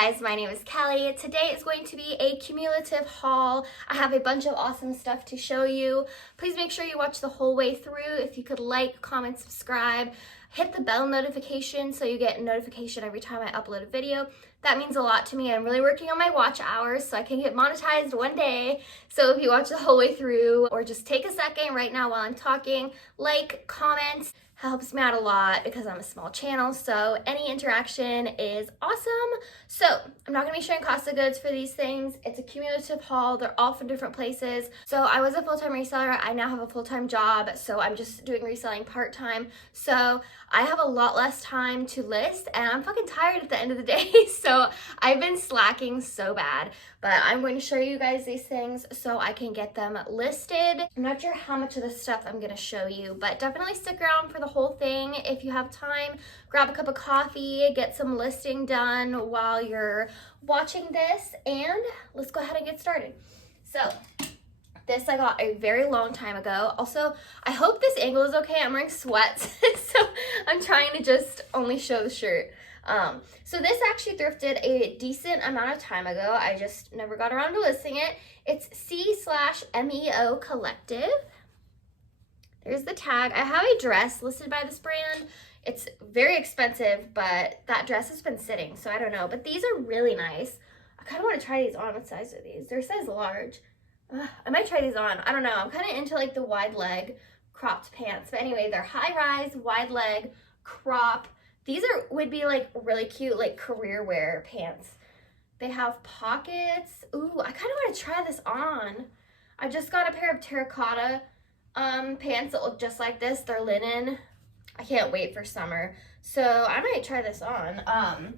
guys, my name is Kelly. Today is going to be a cumulative haul. I have a bunch of awesome stuff to show you. Please make sure you watch the whole way through. If you could like, comment, subscribe, hit the bell notification so you get a notification every time I upload a video. That means a lot to me. I'm really working on my watch hours so I can get monetized one day. So if you watch the whole way through or just take a second right now while I'm talking, like, comment, helps me out a lot because I'm a small channel, so any interaction is awesome. So I'm not gonna be showing cost of goods for these things. It's a cumulative haul. They're all from different places. So I was a full-time reseller. I now have a full-time job, so I'm just doing reselling part-time. So I have a lot less time to list, and I'm fucking tired at the end of the day. So I've been slacking so bad, but I'm going to show you guys these things so I can get them listed. I'm not sure how much of this stuff I'm gonna show you, but definitely stick around for the whole thing. If you have time, grab a cup of coffee, get some listing done while you're watching this, and let's go ahead and get started. So this I got a very long time ago. Also, I hope this angle is okay. I'm wearing sweats, so I'm trying to just only show the shirt. So this actually thrifted a decent amount of time ago. I just never got around to listing it. It's C/MEO Collective. There's the tag. I have a dress listed by this brand. It's very expensive, but that dress has been sitting, so I don't know. But these are really nice. I kind of want to try these on. What size are these? They're size large. I might try these on. I don't know. I'm kind of into like the wide leg cropped pants. But anyway, they're high rise, wide leg, crop. These would be like really cute, like career wear pants. They have pockets. Ooh, I kind of want to try this on. I just got a pair of terracotta pants that look just like this. They're linen. I can't wait for summer. So I might try this on.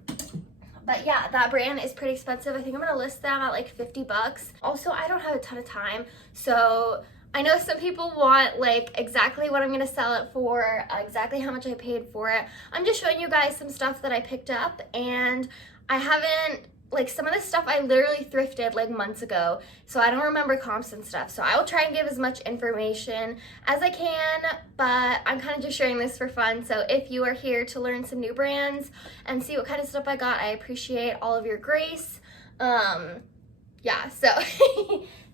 But yeah, that brand is pretty expensive. I think I'm gonna list them at like 50 bucks. Also, I don't have a ton of time, so I know some people want like exactly what I'm gonna sell it for, exactly how much I paid for it. I'm just showing you guys some stuff that I picked up, and I haven't, like some of this stuff I literally thrifted like months ago, so I don't remember comps and stuff. So I will try and give as much information as I can, but I'm kind of just sharing this for fun. So if you are here to learn some new brands and see what kind of stuff I got, I appreciate all of your grace. Yeah, so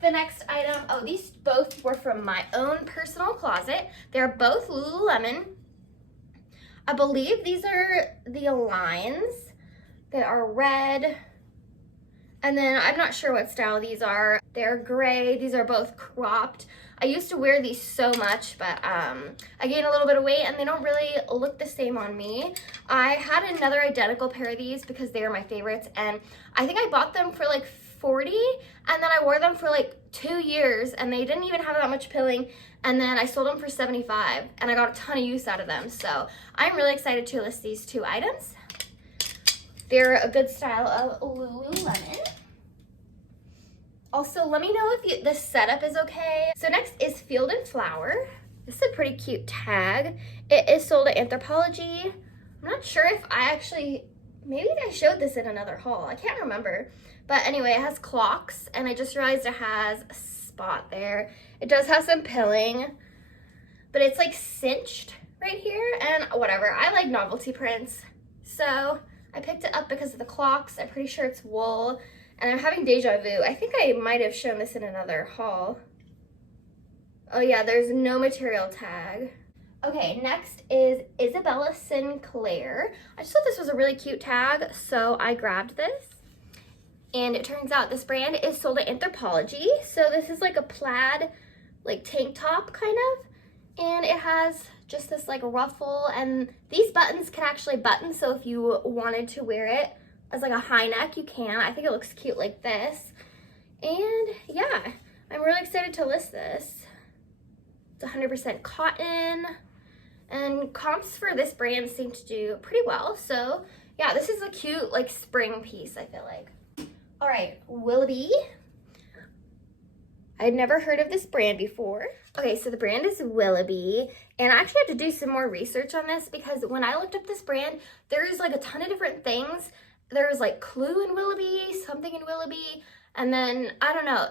the next item, oh, these both were from my own personal closet. They're both Lululemon. I believe these are the Aligns. They are red. And then I'm not sure what style these are. They're gray. These are both cropped. I used to wear these so much, but I gained a little bit of weight and they don't really look the same on me. I had another identical pair of these because they are my favorites, and I think I bought them for like 40, and then I wore them for like 2 years and they didn't even have that much pilling, and then I sold them for 75 and I got a ton of use out of them. So I'm really excited to list these two items. They're a good style of Lululemon. Also, let me know if the setup is okay. So next is Field and Flower. This is a pretty cute tag. It is sold at Anthropologie. I'm not sure if I actually, maybe I showed this in another haul. I can't remember. But anyway, it has clocks, and I just realized it has a spot there. It does have some pilling, but it's like cinched right here, and whatever. I like novelty prints, so I picked it up because of the clocks. I'm pretty sure it's wool, and I'm having deja vu. I think I might have shown this in another haul. Oh yeah, there's no material tag. Okay, next is Isabella Sinclair. I just thought this was a really cute tag, so I grabbed this. And it turns out this brand is sold at Anthropologie. So this is like a plaid, like tank top kind of. And it has just this like ruffle, and these buttons can actually button, so if you wanted to wear it as like a high neck, you can. I think it looks cute like this. And yeah, I'm really excited to list this. It's 100% cotton, and comps for this brand seem to do pretty well. So yeah, this is a cute like spring piece, I feel like. All right, Willoughby. I'd never heard of this brand before. Okay, so the brand is Willoughby, and I actually had to do some more research on this because when I looked up this brand, there's like a ton of different things. There was like Clue in Willoughby, something in Willoughby, and then, I don't know,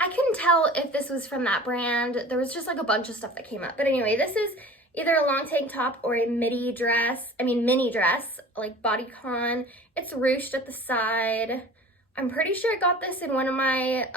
I couldn't tell if this was from that brand. There was just like a bunch of stuff that came up. But anyway, this is either a long tank top or a mini dress, like bodycon. It's ruched at the side. I'm pretty sure I got this in one of my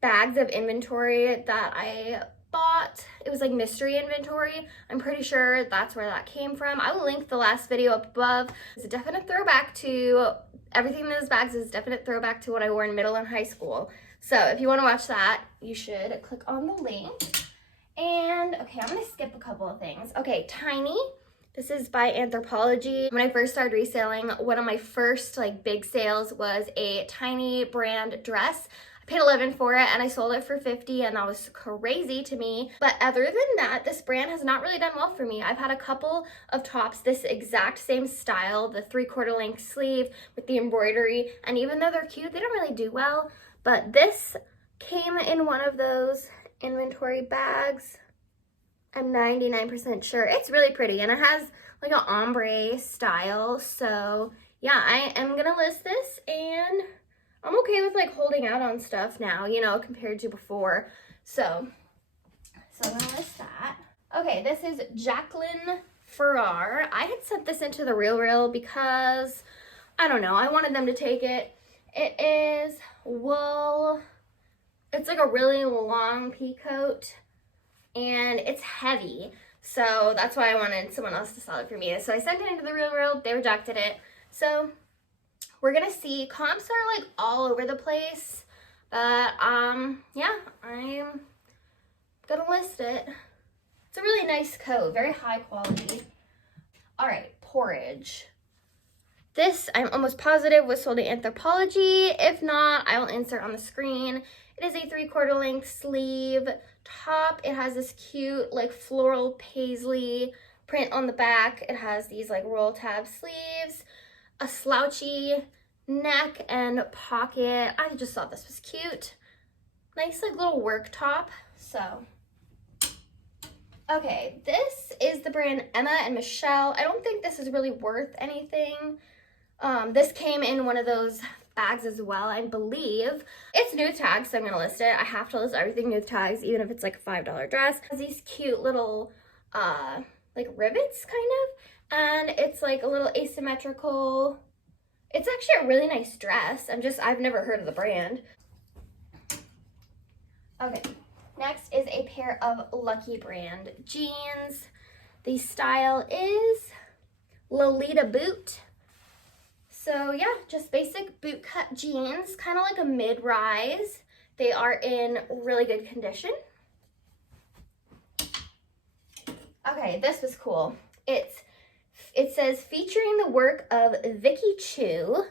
bags of inventory that I bought. It was like mystery inventory. I'm pretty sure that's where that came from. I will link the last video up above. It's a definite throwback to everything in those bags is a definite throwback to what I wore in middle and high school. So if you want to watch that, you should click on the link. And okay, I'm gonna skip a couple of things. Okay, Tiny. This is by Anthropologie. When I first started reselling, one of my first like big sales was a Tiny brand dress. I paid $11 for it and I sold it for $50, and that was crazy to me. But other than that, this brand has not really done well for me. I've had a couple of tops this exact same style, the 3/4 length sleeve with the embroidery, and even though they're cute, they don't really do well. But this came in one of those inventory bags. I'm 99% sure. It's really pretty, and it has like an ombre style. So yeah, I am gonna list this, and I'm okay with like holding out on stuff now, you know, compared to before. So I'm gonna list that. Okay, this is Jacqueline Farrar. I had sent this into the Real because, I don't know, I wanted them to take it. It is wool. It's like a really long pea coat, and it's heavy. So that's why I wanted someone else to sell it for me. So I sent it into the Real. They rejected it. So we're gonna see. Comps are like all over the place, but yeah, I'm gonna list it. It's a really nice coat, very high quality. All right, Porridge. This, I'm almost positive, was sold at Anthropologie. If not, I will insert on the screen. It is a 3/4 length sleeve top. It has this cute like floral paisley print on the back. It has these like roll tab sleeves, a slouchy neck and pocket. I just thought this was cute. Nice like little work top. So okay, this is the brand Emma and Michelle. I don't think this is really worth anything. This came in one of those bags as well, I believe. It's new tags, so I'm gonna list it. I have to list everything new tags, even if it's like a $5 dress. It has these cute little like rivets kind of, and it's like a little asymmetrical. It's actually a really nice dress. I've never heard of the brand. Okay, next is a pair of Lucky brand jeans. The style is Lolita boot. So yeah, just basic boot cut jeans, kind of like a mid-rise. They are in really good condition. Okay, this was cool. It says featuring the work of Vicky Chu.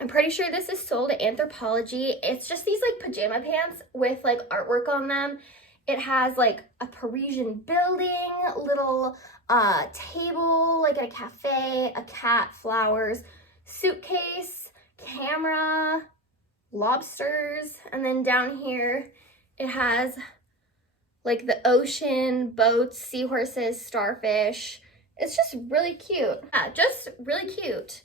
I'm pretty sure this is sold at Anthropologie. It's just these like pajama pants with like artwork on them. It has like a Parisian building, little table, like a cafe, a cat, flowers, suitcase, camera, lobsters, and then down here it has like the ocean, boats, seahorses, starfish. It's just really cute. Yeah, just really cute.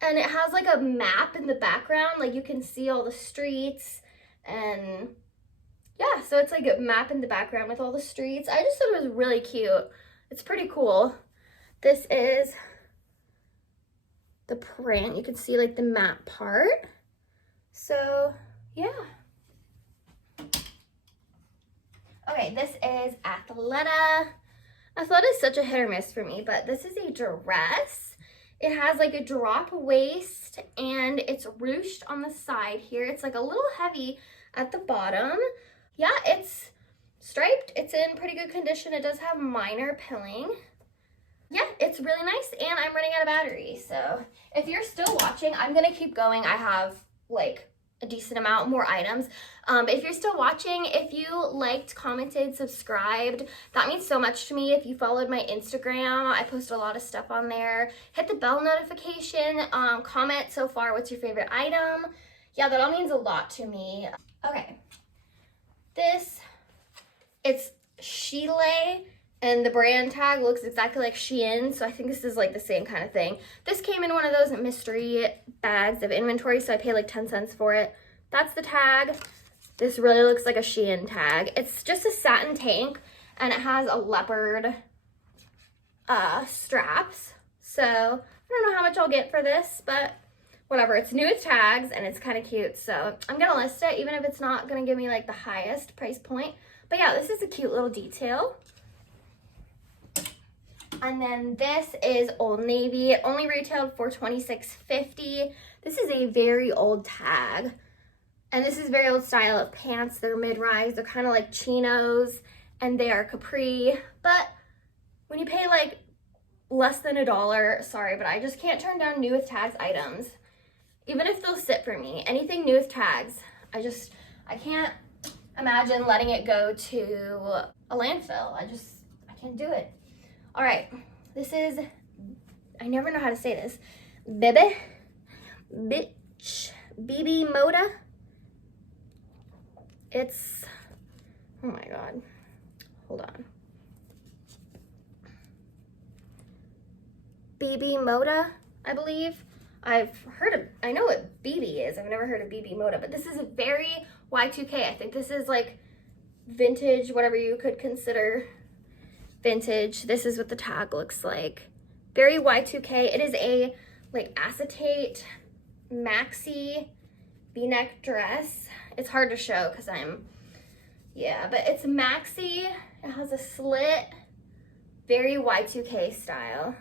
And it has like a map in the background, like you can see all the streets, and yeah, so it's like a map in the background with all the streets. I just thought it was really cute. It's pretty cool. This is the print. You can see like the map part. So yeah. Okay, this is Athleta. Athleta is such a hit or miss for me, but this is a dress. It has like a drop waist and it's ruched on the side here. It's like a little heavy at the bottom. Yeah, it's striped. It's in pretty good condition. It does have minor pilling. Yeah, it's really nice, and I'm running out of battery. So if you're still watching, I'm gonna keep going. I have like a decent amount more items. But if you're still watching, if you liked, commented, subscribed, that means so much to me. If you followed my Instagram, I post a lot of stuff on there. Hit the bell notification, comment so far what's your favorite item. Yeah, that all means a lot to me. Okay, it's Sheila, and the brand tag looks exactly like Shein, so I think this is like the same kind of thing. This came in one of those mystery bags of inventory, so I paid like 10 cents for it. That's the tag. This really looks like a Shein tag. It's just a satin tank, and it has a leopard straps. So I don't know how much I'll get for this, but whatever. It's new with tags, and it's kind of cute. So I'm going to list it, even if it's not going to give me like the highest price point. But yeah, this is a cute little detail. And then this is Old Navy. It only retailed for $26.50. This is a very old tag. And this is very old style of pants. They're mid-rise. They're kind of like chinos, and they are capri. But when you pay like less than $1, sorry, but I just can't turn down new with tags items. Even if they'll sit for me. Anything new with tags, I can't imagine letting it go to a landfill. I can't do it. All right, this is, I never know how to say this. BB Moda. It's, oh my God, hold on. BB Moda, I believe. I know what BB is. I've never heard of BB Moda, but this is a very Y2K. I think this is like vintage, whatever you could consider vintage. This is what the tag looks like. Very Y2K. It is a like acetate maxi v-neck dress. It's hard to show because but it's maxi. It has a slit. Very Y2K style.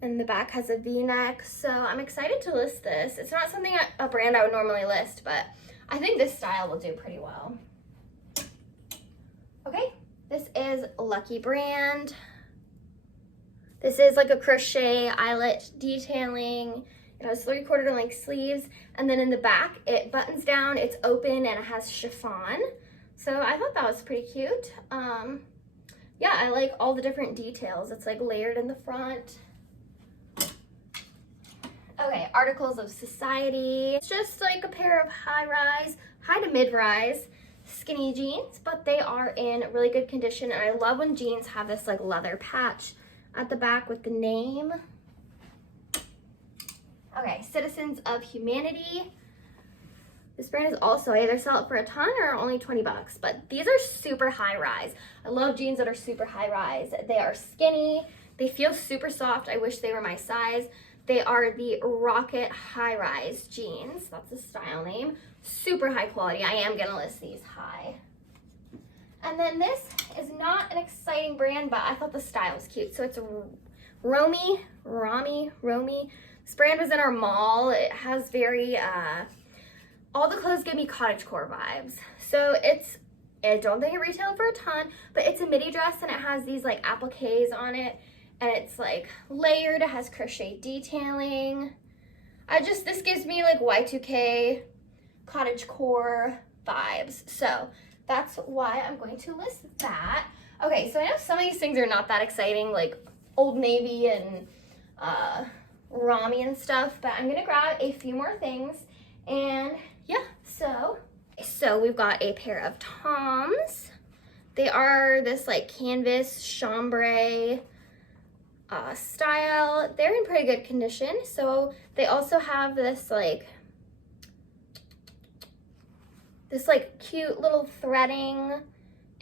And the back has a v-neck. So I'm excited to list this. It's not something, a brand I would normally list, but I think this style will do pretty well. Okay. This is Lucky Brand. This is like a crochet eyelet detailing. It has 3/4 length sleeves, and then in the back it buttons down, it's open, and it has chiffon. So I thought that was pretty cute. Yeah, I like all the different details. It's like layered in the front. Okay, Articles of Society. It's just like a pair of high to mid-rise skinny jeans, but they are in really good condition, and I love when jeans have this like leather patch at the back with the name. Okay, Citizens of Humanity. This brand is also, I either sell it for a ton or only 20 bucks, but these are super high rise. I love jeans that are super high rise. They are skinny, they feel super soft. I wish they were my size. They are the Rocket High Rise jeans. That's the style name. Super high quality. I am gonna list these high. And then this is not an exciting brand, but I thought the style was cute. So it's Romy. This brand was in our mall. It has very, all the clothes give me cottagecore vibes. So I don't think it retailed for a ton, but it's a midi dress, and it has these like appliques on it. And it's like layered, it has crochet detailing. This gives me like Y2K cottagecore vibes. So that's why I'm going to list that. Okay, so I know some of these things are not that exciting, like Old Navy and Rami and stuff, but I'm gonna grab a few more things. And yeah, so we've got a pair of Toms. They are this like canvas chambray style. They're in pretty good condition. So they also have this cute little threading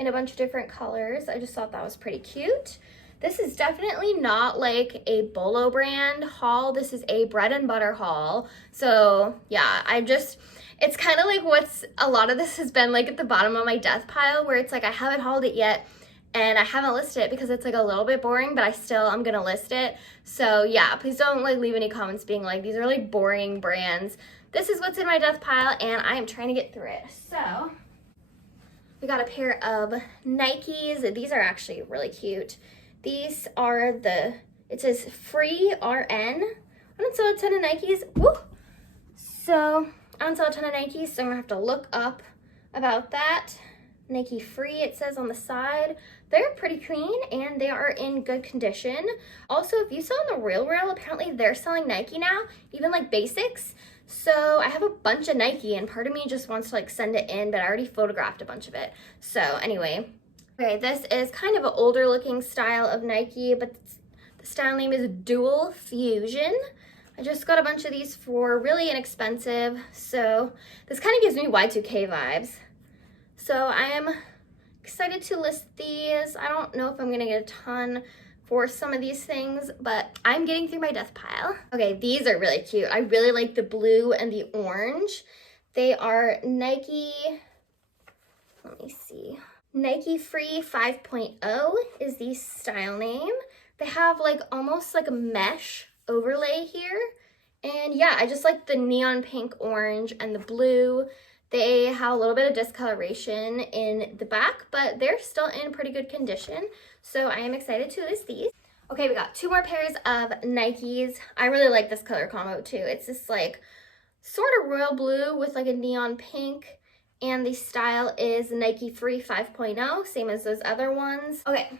in a bunch of different colors. I just thought that was pretty cute. This is definitely not like a Bolo brand haul. This is a bread and butter haul. So yeah, it's kind of like a lot of this has been like at the bottom of my death pile, where it's like I haven't hauled it yet, and I haven't listed it because it's like a little bit boring, but I'm gonna list it. So yeah, please don't like leave any comments being like, these are really boring brands. This is what's in my death pile, and I am trying to get through it. So we got a pair of Nikes. These are actually really cute. These are it says free RN. I don't sell a ton of Nikes. Woo! So I don't sell a ton of Nikes, so I'm gonna have to look up about that. Nike free, it says on the side. They're pretty clean, and they are in good condition. Also, if you saw on the Real, apparently they're selling Nike now, even like basics. So I have a bunch of Nike, and part of me just wants to like send it in, but I already photographed a bunch of it. So anyway, okay, this is kind of an older looking style of Nike, but the style name is Dual Fusion. I just got a bunch of these for really inexpensive, so this kind of gives me Y2K vibes. So I am excited to list these. I don't know if I'm gonna get a ton for some of these things, but I'm getting through my death pile. Okay, these are really cute. I really like the blue and the orange. They are Nike, let me see. Nike Free 5.0 is the style name. They have like almost like a mesh overlay here. And yeah, I just like the neon pink, orange, and the blue. They have a little bit of discoloration in the back, but they're still in pretty good condition. So I am excited to list these. Okay, we got 2 more pairs of Nikes. I really like this color combo too. It's this like sort of royal blue with like a neon pink. And the style is Nike Free 5.0, same as those other ones. Okay.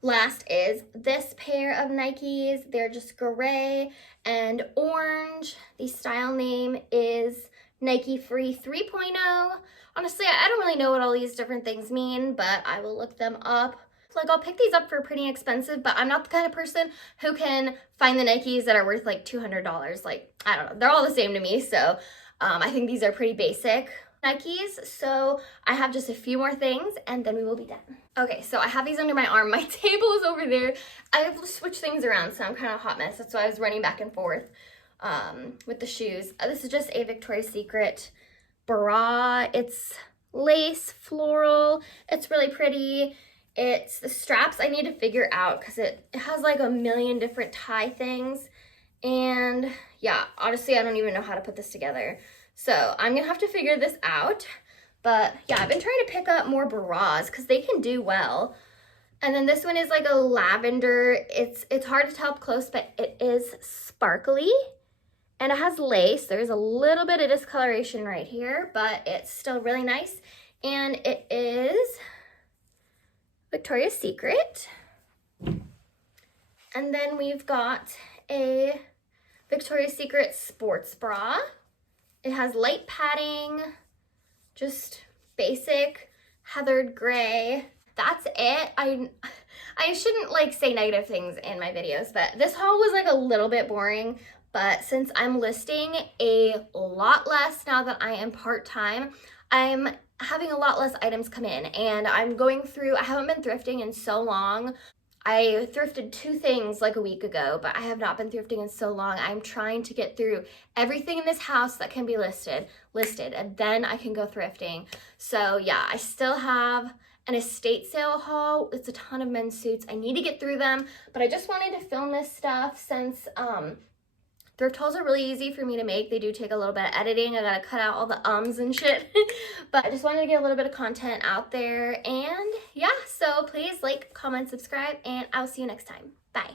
Last is this pair of Nikes. They're just gray and orange. The style name is Nike Free 3.0. Honestly, I don't really know what all these different things mean, but I will look them up. Like, I'll pick these up for pretty expensive, but I'm not the kind of person who can find the Nikes that are worth like $200. Like, I don't know. They're all the same to me, so I think these are pretty basic Nikes. So I have just a few more things and then we will be done. Okay, so I have these under my arm. My table is over there. I have to switch things around, so I'm kind of a hot mess. That's why I was running back and forth with the shoes. This is just a Victoria's Secret bra. It's lace, floral. It's really pretty. It's the straps I need to figure out because it has like a million different tie things. And yeah, honestly, I don't even know how to put this together. So I'm gonna have to figure this out. But yeah, I've been trying to pick up more bras because they can do well. And then this one is like a lavender. It's hard to tell up close, but it is sparkly. And it has lace. There's a little bit of discoloration right here, but it's still really nice. And it is Victoria's Secret. And then we've got a Victoria's Secret sports bra. It has light padding, just basic heathered gray. That's it. I shouldn't like say negative things in my videos, but this haul was like a little bit boring. But since I'm listing a lot less now that I am part-time, I'm having a lot less items come in, and I'm going through, I haven't been thrifting in so long. I thrifted 2 things like a week ago, but I have not been thrifting in so long. I'm trying to get through everything in this house that can be listed, and then I can go thrifting. So yeah, I still have an estate sale haul. It's a ton of men's suits. I need to get through them, but I just wanted to film this stuff since thrift hauls are really easy for me to make. They do take a little bit of editing. I gotta cut out all the ums and shit. But I just wanted to get a little bit of content out there. And yeah, so please like, comment, subscribe, and I'll see you next time. Bye.